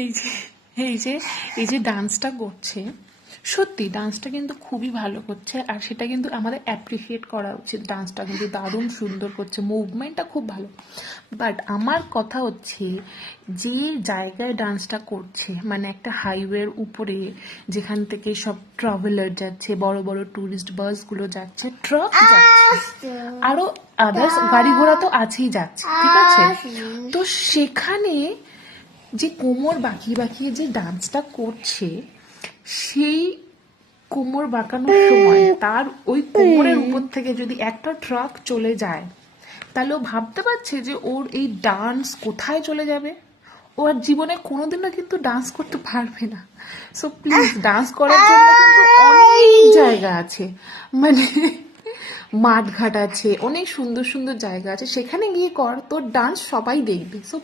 এই যে এই যে এই যে ডান্সটা করছে, সত্যি ডান্সটা কিন্তু খুবই ভালো করছে, আর সেটা কিন্তু আমাদের অ্যাপ্রিসিয়েট করা উচিত। ডান্সটা কিন্তু দারুণ সুন্দর করছে, মুভমেন্টটা খুব ভালো। বাট আমার কথা হচ্ছে, যে জায়গায় ডান্সটা করছে, মানে একটা হাইওয়ের উপরে, যেখান থেকে সব ট্রাভেলার যাচ্ছে, বড় বড় ট্যুরিস্ট বাসগুলো যাচ্ছে, ট্রাক যাচ্ছে, আরো আদার্স গাড়ি ঘোড়া তো আছেই যাচ্ছে, ঠিক আছে? তো সেখানে যে কোমর বাঁকিয়ে বাঁকিয়ে যে ডান্সটা করছে, সেই কোমর বাঁকানোর সময় তার ওই কোমরের উপর থেকে যদি একটা ট্রাক চলে যায়, তাহলে ও ভাবতে পারছে যে ওর এই ডান্স কোথায় চলে যাবে। ও আর জীবনে কোনোদিনও কিন্তু ডান্স করতে পারবে না। সো প্লিজ, ডান্স করার জন্য কিন্তু অনেক জায়গা আছে, মানে মাঠঘাট আছে, অনেক সুন্দর সুন্দর জায়গা আছে, সেখানে গিয়ে কর, তোর ডান্স সবাই দেখবে। সো